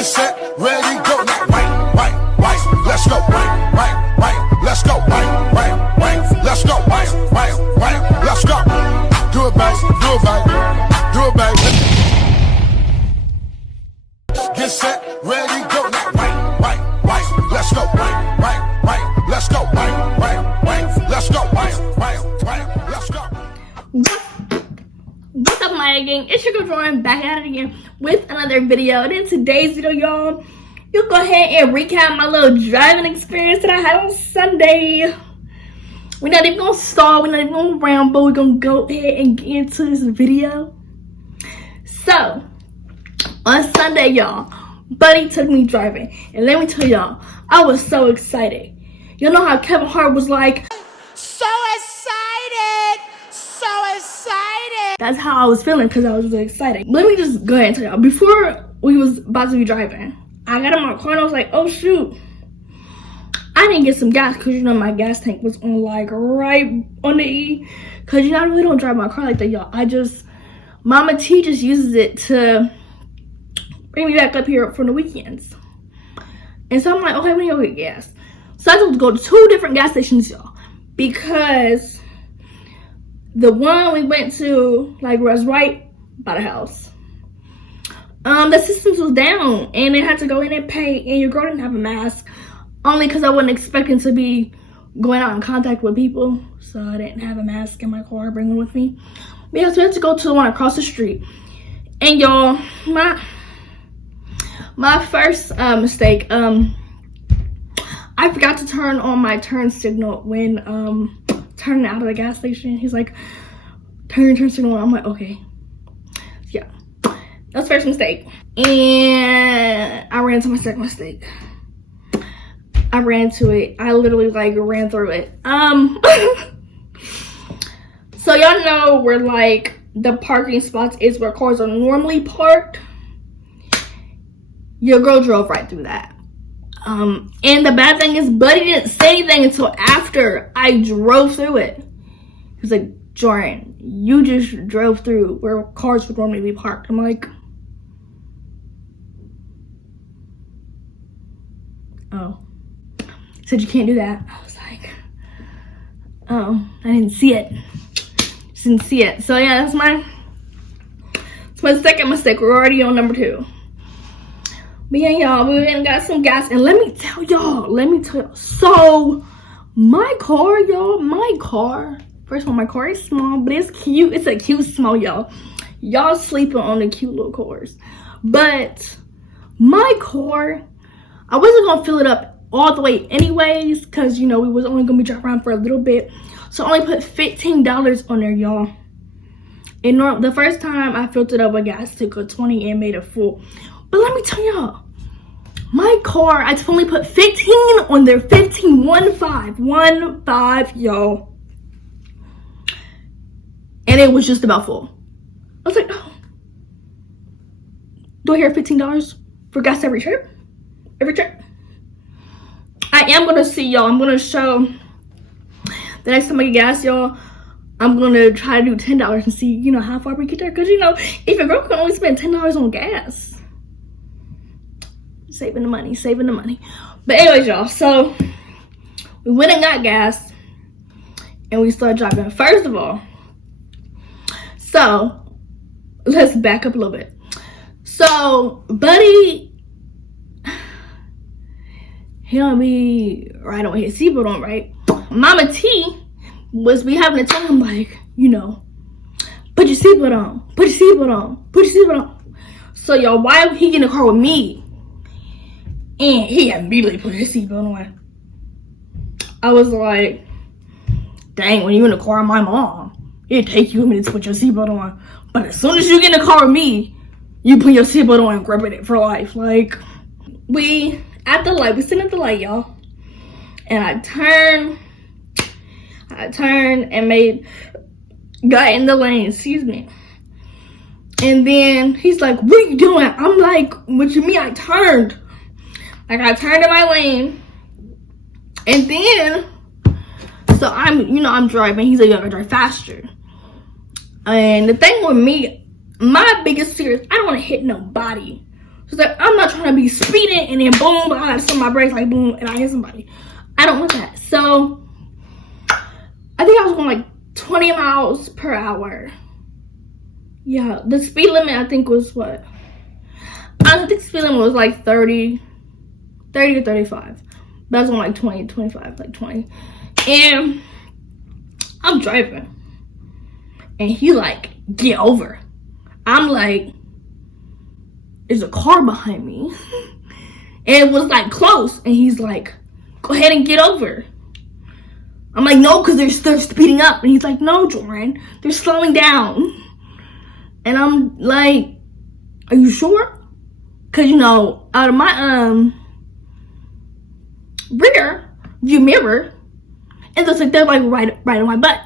Get set, ready, go. Now, right, let's go. Right, let's go. Right, let's go. Right, let's go. Do it, babe. Do it, babe. Do it, babe. Get set, ready, go. Now, right, let's go. Right, let's go. Right, let's go. Right, let's go. What's up, Amaja gang? It's your girl Jorryn, back at it again with another video. And in today's video, y'all, you'll go ahead and recap my little driving experience that I had on Sunday. We're not even gonna stall, we're not even gonna ramble, we're gonna go ahead and get into this video. So, on Sunday, y'all, Buddy took me driving. And let me tell y'all, I was so excited. You know how Kevin Hart was like, so excited! So excited! That's how I was feeling because I was really excited. Let me just go ahead and tell y'all, before we was about to be driving, I got in my car and I was like, oh shoot. I didn't get some gas because you know my gas tank was on like right on the E. Because you know I really don't drive my car like that, y'all. Mama T just uses it to bring me back up here for the weekends. And so I'm like, okay, we need to go get gas. So I had to go to 2 different gas stations, y'all. Because the one we went to, like, was right by the house. The systems was down, and they had to go in and pay, and your girl didn't have a mask, only because I wasn't expecting to be going out in contact with people, so I didn't have a mask in my car, bring one with me. But yeah, so we had to go to the one across the street. And y'all, my first mistake, I forgot to turn on my turn signal when turning out of the gas station. He's like, turn your turn signal on. I'm like, okay. Yeah, that's first mistake. And I ran into my second mistake. I ran into it. I literally like ran through it. So y'all know where like the parking spots is where cars are normally parked. Your girl drove right through that. And the bad thing is, Buddy didn't say anything until after I drove through it. He was like, Jorryn, you just drove through where cars would normally be parked. I'm like, oh. He said you can't do that. I was like, oh, I didn't see it. Just didn't see it. So yeah, that's my second mistake. We're already on number 2. But yeah, y'all, we went and got some gas. And let me tell y'all. So, my car, first of all, my car is small, but it's cute. It's a cute small, y'all. Y'all sleeping on the cute little cars. But, my car, I wasn't going to fill it up all the way anyways, because, you know, we was only going to be driving around for a little bit. So, I only put $15 on there, y'all. And the first time I filled it up with gas, took a 20 and made it full. But let me tell y'all, my car, I only put 15 on there, 15, 15, y'all. And it was just about full. I was like, oh, do I hear $15 for gas every trip? Every trip? I am gonna see y'all, I'm gonna show the next time I get gas, y'all. I'm gonna try to do $10 and see, you know, how far we get there. Cause you know, if a girl can only spend $10 on gas, saving the money. But anyways, y'all, so we went and got gas and we started driving. First of all, so let's back up a little bit. So Buddy, he don't be right on his seatbelt on, right? Mama T was be having to tell him, like, you know, put your seatbelt on, put your seatbelt on, put your seatbelt on. So y'all, why would he get in the car with me? And he immediately put his seatbelt on. I was like, dang, when you in the car with my mom, it'd take you a minute to put your seatbelt on. But as soon as you get in the car with me, you put your seatbelt on and gripping it for life. Like, we sitting at the light, y'all. And I turned and got in the lane, excuse me. And then he's like, what are you doing? I'm like, what you mean? I turned. Like, I turned in my lane, and then, so I'm driving. He's like, you gotta drive faster. And the thing with me, my biggest fear is I don't want to hit nobody. She's like, I'm not trying to be speeding and then boom, I gotta stop my brakes like boom and I hit somebody. I don't want that. So I think I was going like 20 miles per hour. Yeah, the speed limit I think was what? I think the speed limit was like 30 to 35. But I was going like 20, 25, like 20. And I'm driving. And he like, get over. I'm like, there's a car behind me. And it was like close. And he's like, go ahead and get over. I'm like, no, because they're speeding up. And he's like, no, Jorryn, they're slowing down. And I'm like, are you sure? Because, you know, out of my rear view mirror, it looks like they're like right on my butt.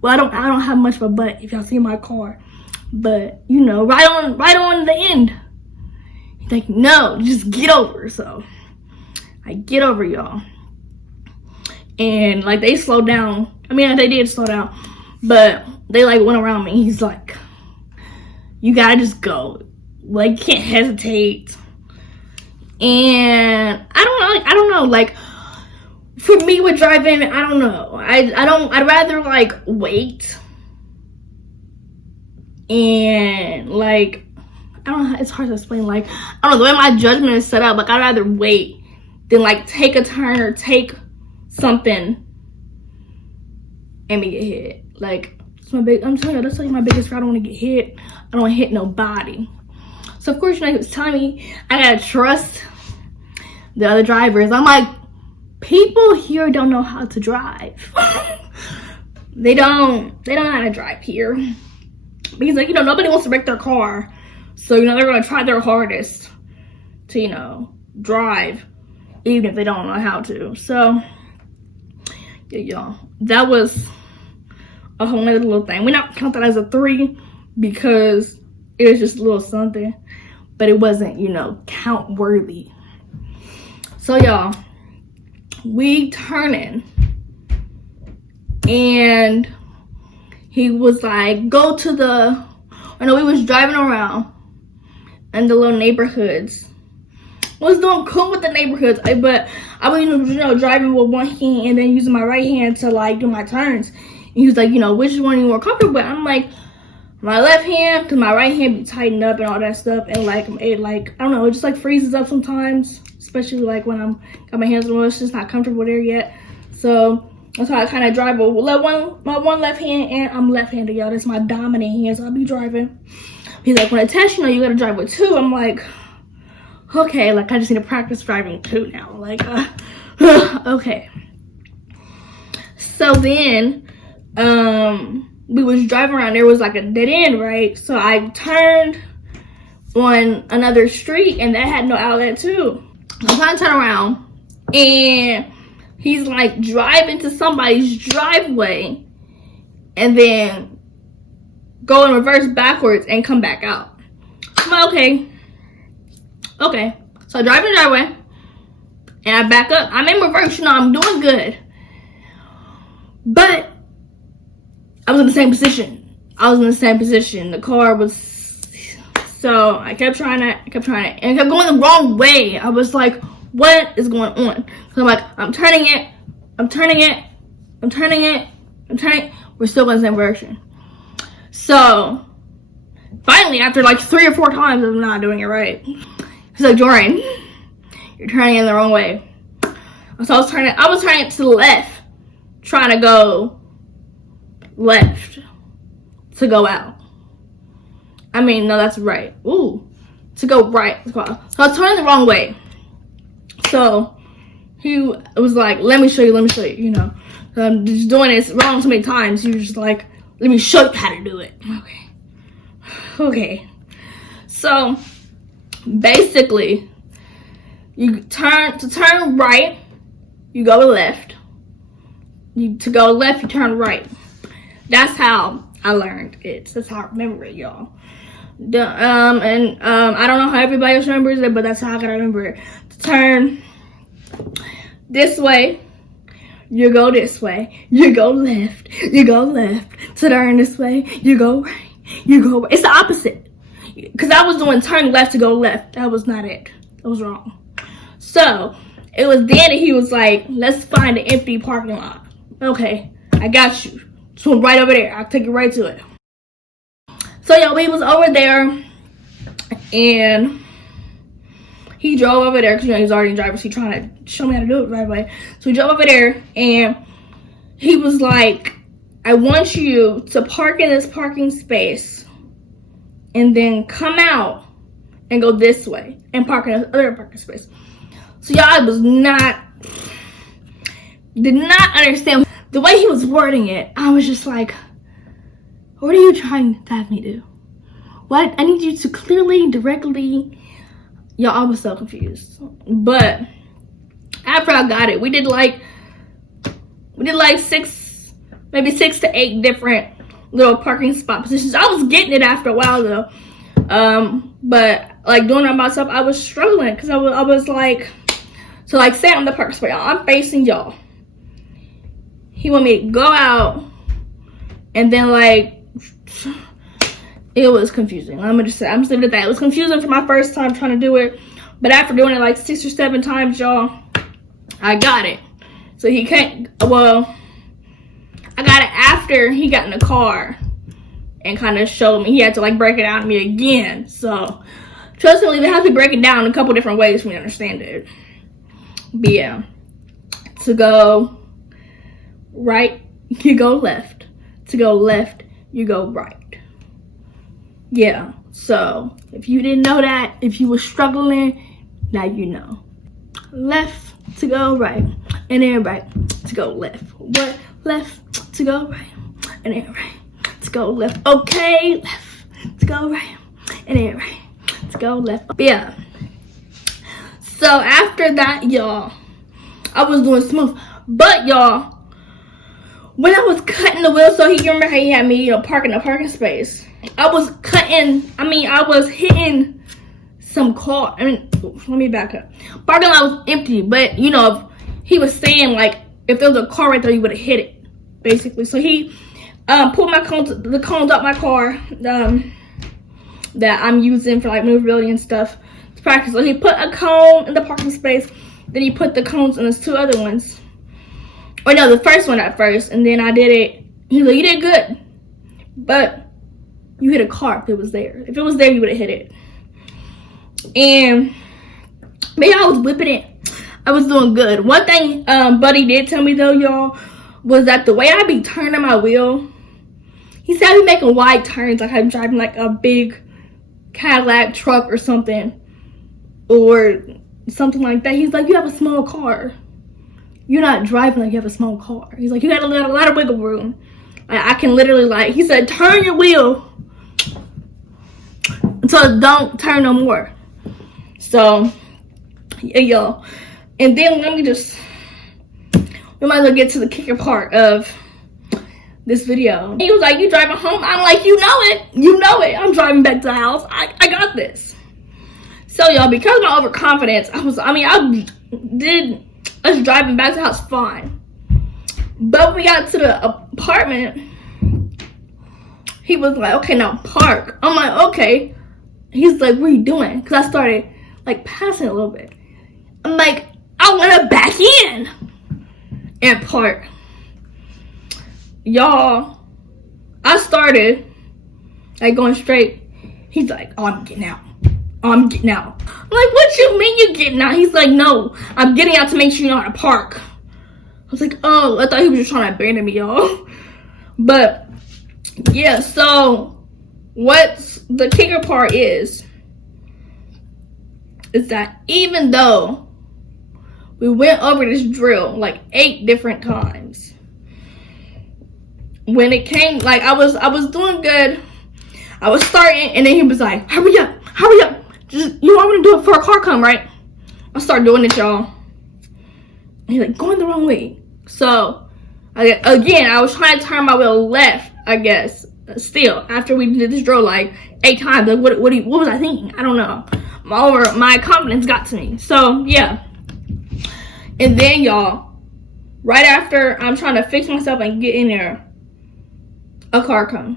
Well, I don't have much of a butt if y'all see my car. But, you know, right on the end. He's like, no, just get over. So I get over, y'all. And like they slowed down. I mean, they did slow down, but they like went around me. He's like, you gotta just go. Like, can't hesitate. And I don't know. Like, for me with driving, I don't know. I'd rather like wait. And like, I don't know, it's hard to explain. Like, I don't know, the way my judgment is set up, like I'd rather wait than like take a turn or take something and me get hit. Like, I'm telling you, that's like my biggest fear. I don't want to get hit. I don't want to hit nobody. So of course, you know, he was telling me I gotta trust the other drivers. I'm like, people here don't know how to drive. they don't know how to drive here. Because like, you know, nobody wants to wreck their car. So, you know, they're gonna try their hardest to, you know, drive even if they don't know how to. So yeah, y'all, that was a whole nother little thing. We not count that as a 3 because it was just a little something, but it wasn't, you know, count worthy. So y'all, we turning and he was like, go to the, I know we was driving around in the little neighborhoods. Was doing cool with the neighborhoods, but I was, you know, driving with one hand and then using my right hand to like do my turns. And he was like, you know, which one are you more comfortable with? I'm like, my left hand, because my right hand be tightened up and all that stuff. And like, it like, I don't know, it just like freezes up sometimes, especially like when I'm got my hands on it. It's just not comfortable there yet. So that's why I kind of drive with my one left hand, and I'm left-handed, y'all. That's my dominant hand, so I'll be driving. He's like, when I test, you know, you gotta drive with 2. I'm like, okay, like I just need to practice driving 2 now. Like, okay. So then, we was driving around. There was like a dead end, right? So I turned on another street, and that had no outlet too. I'm trying to turn around, and he's like driving to somebody's driveway, and then go in reverse backwards and come back out. I'm like, okay. So I drive in the driveway, and I back up. I'm in reverse, you know, I'm doing good. But I was in the same position. The car was, so I kept trying it, and it kept going the wrong way. I was like, what is going on? So I'm like, I'm turning it. We're still going the same direction. So finally, after like 3 or 4 times of not doing it right, he's like, Jorryn, you're turning it the wrong way. So I was turning it to the left, trying to go left to go out. I mean, no, that's right. Ooh, to go right. So I was turning the wrong way. So he was like, let me show you, you know. I'm just doing this wrong so many times. He was just like, let me show you how to do it. Okay. So basically, to turn right, you go left. To go left, you turn right. That's how I learned it. That's how I remember it, y'all. I don't know how everybody else remembers it, but that's how I gotta remember it. To turn this way, you go this way. You go left. To turn this way, you go right. You go right. It's the opposite. because I was doing turn left to go left. That was not it. That was wrong. So it was then that he was like, let's find an empty parking lot. Okay, I got you. So right over there. I'll take you right to it. So y'all, we was over there, and he drove over there because you know he's already in driver's. He trying to show me how to do it right away. So he drove over there, and he was like, I want you to park in this parking space and then come out and go this way and park in this other parking space. So y'all, I did not understand the way he was wording it. I was just like, what are you trying to have me do? What? I need you to clearly, directly. Y'all, I was so confused. But after I got it, we did like 6, maybe 6 to 8 different little parking spot positions. I was getting it after a while though. But like doing it myself, I was struggling because I was like, so like say I'm the parking spot, y'all. I'm facing y'all. He want me to go out, and then like it was confusing. I'm just leaving it at that. It was confusing for my first time trying to do it, but after doing it like 6 or 7 times, y'all, I got it. So he can't. Well, I got it after he got in the car and kind of showed me. He had to like break it out to me again. So trust me, they have to break it down a couple different ways for me to understand it. But yeah, to go right, you go left. To go left, you go right. Yeah, so if you didn't know that, if you were struggling, now you know. Left to go right, and then right to go left. What? Left to go right, and then right to go left. Okay, left to go right, and then right to go left. But yeah, so after that, y'all, I was doing smooth. But y'all, when I was cutting the wheel, so he remember how he had me, you know, parking the parking space. I was hitting some car. I mean, let me back up. Parking lot was empty, but you know, he was saying like if there was a car right there, you would have hit it, basically. So he pulled the cones out my car that I'm using for like maneuverability and stuff to practice. So he put a cone in the parking space, then he put the cones in his 2 other ones. Or no, the first one at first, and then I did it. He was like, you did good, but you hit a car if it was there. If it was there, you would have hit it. And maybe I was whipping it. I was doing good. One thing Buddy did tell me though, y'all, was that the way I be turning my wheel, he said I be making wide turns, like I'm driving like a big Cadillac truck or something like that. He's like, you have a small car. You're not driving like you have a small car. He's like, you got a lot of wiggle room. I can literally like, he said, turn your wheel so don't turn no more. So, yeah, y'all. And then we might as well get to the kicker part of this video. He was like, you driving home? I'm like, you know it. I'm driving back to the house. I got this. So, y'all, because of my overconfidence, I was driving back to the house fine. But when we got to the apartment, he was like, okay, now park. I'm like, okay. He's like, what are you doing? Because I started like passing a little bit. I'm like, I want to back in and park. Y'all, I started like going straight. He's like, oh, I'm getting out. I'm like, what you mean you getting out? He's like, no, I'm getting out to make sure you know how to park. I was like, oh, I thought he was just trying to abandon me, y'all. But yeah, so what's the kicker part is that even though we went over this drill like 8 different times, when it came, like I was doing good. I was starting, and then he was like, hurry up. Just, you want me to do it for a car come, right? I started doing it, y'all. And he's like, going the wrong way. So, again, I was trying to turn my wheel left, I guess. Still, after we did this drill like 8 times, like what was I thinking? I don't know. My confidence got to me. So, yeah. And then, y'all, right after I'm trying to fix myself and get in there, a car come.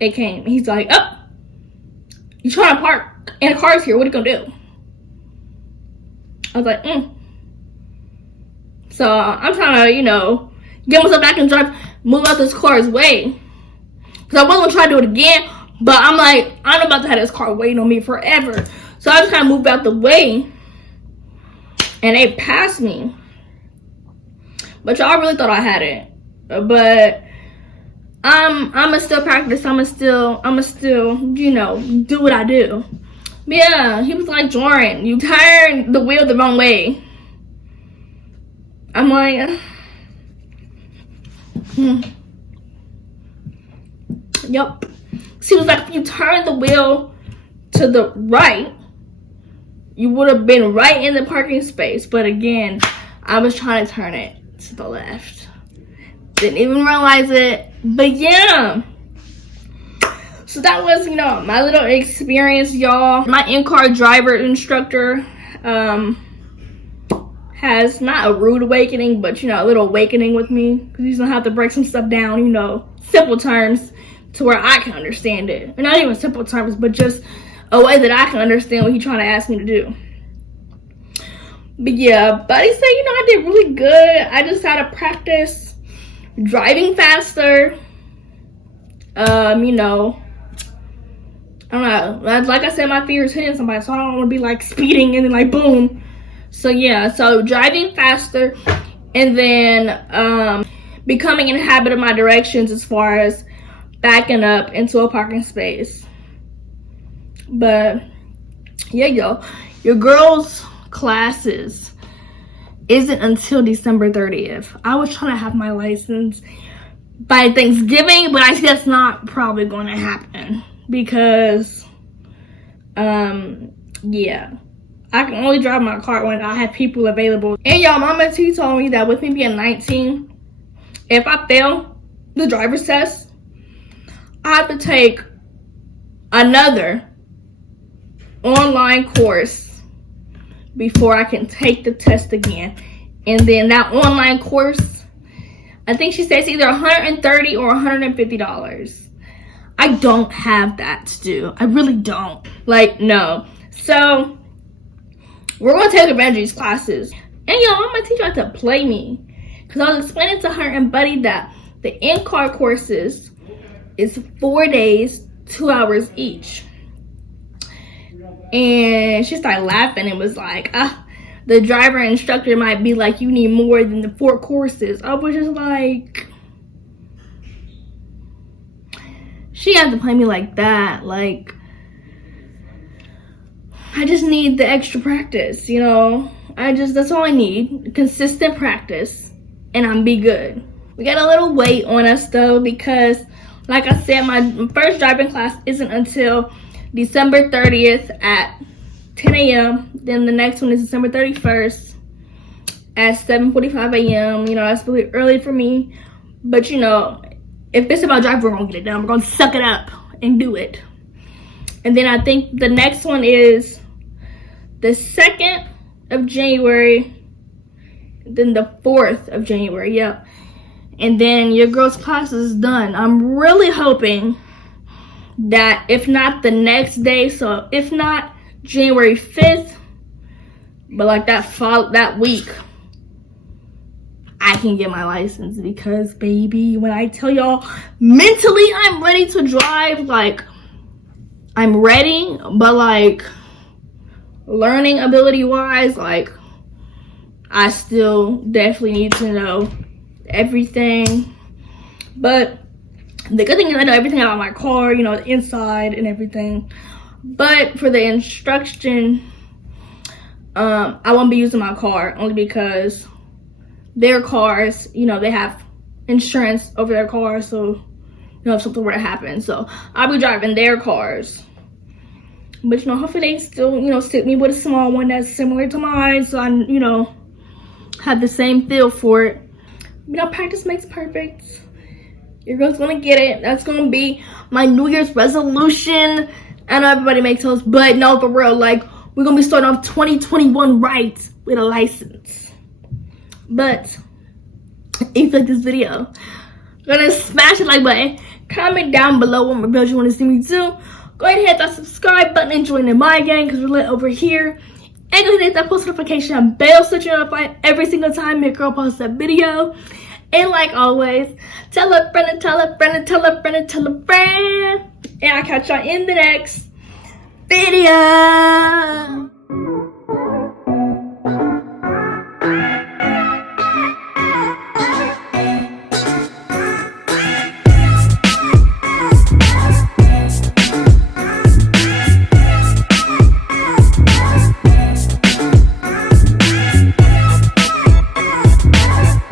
it came. He's like, oh, you trying to park and a car's here. What you gonna do? I was like, So I'm trying to, you know, get myself back and drive, move out this car's way. Because I wasn't going to try to do it again. But I'm like, I'm about to have this car waiting on me forever. So I just kind of moved out the way. And they passed me. But y'all really thought I had it. But I'ma still practice. I'ma still, you know, do what I do. But yeah, he was like, Jorryn, you turned the wheel the wrong way. I'm like, Yup. She was like, if you turn the wheel to the right, you would have been right in the parking space. But again, I was trying to turn it to the left. Didn't even realize it. But yeah. So that was, you know, my little experience, y'all. My in-car driver instructor has not a rude awakening, but, you know, a little awakening with me. Because he's going to have to break some stuff down, you know, simple terms to where I can understand it. And not even simple terms, but just a way that I can understand what he's trying to ask me to do. But yeah, Buddy said, you know, I did really good. I just had to practice driving faster. You know, I don't know. Like I said, my fear is hitting somebody, so I don't want to be like speeding and then like boom. So yeah, so driving faster, and then becoming in the habit of my directions as far as backing up into a parking space. But yeah, yo, your girls' classes isn't until December 30th. I was trying to have my license by Thanksgiving, but I see that's not probably going to happen because yeah, I can only drive my car when I have people available. And y'all, Mama T told me that with me being 19, if I fail the driver's test, I have to take another online course before I can take the test again. And then that online course, I think she says either $130 or $150. I don't have that to do. I really don't. Like, no. So we're gonna take advantage of these classes. And y'all, my teacher had to play me, because I was explaining to her and Buddy that the in-car courses is 4 days, 2 hours each. And she started laughing and was like, the driver instructor might be like, you need more than the 4 courses. I was just like, she had to play me like that. Like, I just need the extra practice, you know. That's all I need. Consistent practice, and I'm be good. We got a little weight on us though, because like I said, my first driving class isn't until December 30th at 10 a.m. Then the next one is December 31st at 7:45 a.m. You know, that's really early for me. But you know, if it's about driving, we're gonna get it done. We're gonna suck it up and do it. And then I think the next one is the 2nd of January. Then the 4th of January, yep. And then your girl's class is done. I'm really hoping that if not the next day, so if not January 5th, but like that week, I can get my license. Because baby, when I tell y'all, mentally I'm ready to drive. Like, I'm ready, but like learning ability wise, like I still definitely need to know everything. But the good thing is I know everything about my car, you know, the inside and everything. But for the instruction, I won't be using my car, only because their cars, you know, they have insurance over their cars, so you know, if something were to happen. So I'll be driving their cars. But you know, hopefully they still, you know, stick me with a small one that's similar to mine, so I, you know, have the same feel for it. You know, practice makes perfect. Your girl's gonna get it. That's gonna be my New Year's resolution. I know everybody makes those, but no, for real, like, we're gonna be starting off 2021 right with a license. But if you like this video, gonna smash the like button. Comment down below what more videos you want to see me do. Go ahead and hit that subscribe button and join in my gang because we're lit over here. And go ahead and hit that post notification bell so you're notified every single time your girl posts a video. And like always, tell a friend and tell a friend and tell a friend and tell a friend. And I'll catch y'all in the next video.